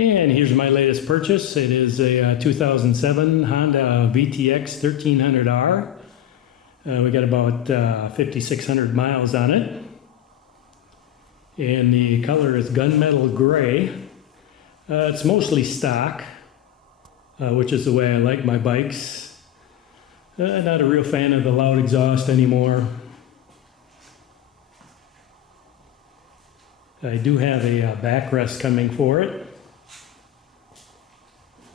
And here's my latest purchase. It is a 2007 Honda VTX 1300R. We got about 5,600 miles on it. And the color is gunmetal gray. It's mostly stock, which is the way I like my bikes. Not a real fan of the loud exhaust anymore. I do have a backrest coming for it.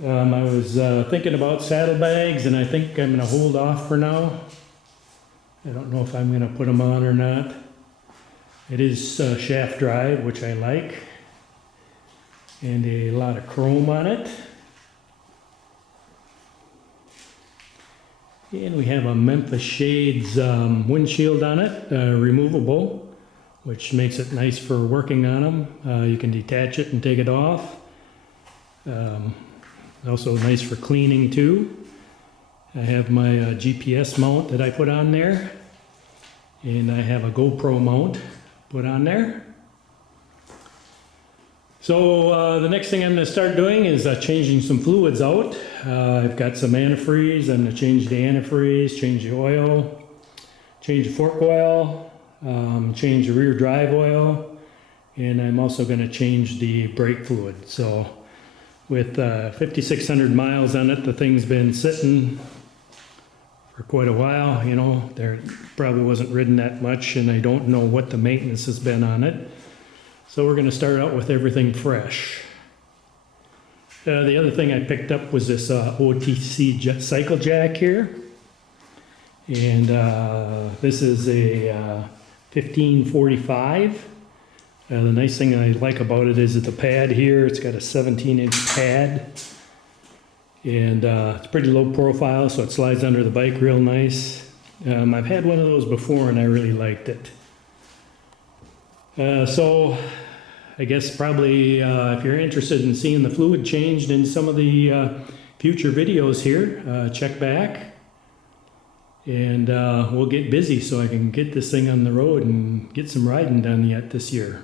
I was thinking about saddlebags, and I think I'm going to hold off for now. I don't know if I'm going to put them on or not. It is shaft drive, which I like, and a lot of chrome on it. And we have a Memphis Shades windshield on it, removable, which makes it nice for working on them. You can detach it and take it off. Also nice for cleaning too. I have my GPS mount that I put on there, and I have a GoPro mount put on there. So the next thing I'm going to start doing is changing some fluids out. I've got some antifreeze. I'm going to change the antifreeze, change the oil, change the fork oil, change the rear drive oil, and I'm also going to change the brake fluid. So with 5,600 miles on it, the thing's been sitting for quite a while. You know, there probably wasn't ridden that much, and I don't know what the maintenance has been on it. So we're going to start out with everything fresh. The other thing I picked up was this OTC cycle jack here. And this is a 1545. The nice thing I like about it is that the pad here, it's got a 17-inch pad. And it's pretty low profile, so it slides under the bike real nice. I've had one of those before and I really liked it. So I guess probably if you're interested in seeing the fluid changed in some of the future videos here, check back. And we'll get busy so I can get this thing on the road and get some riding done yet this year.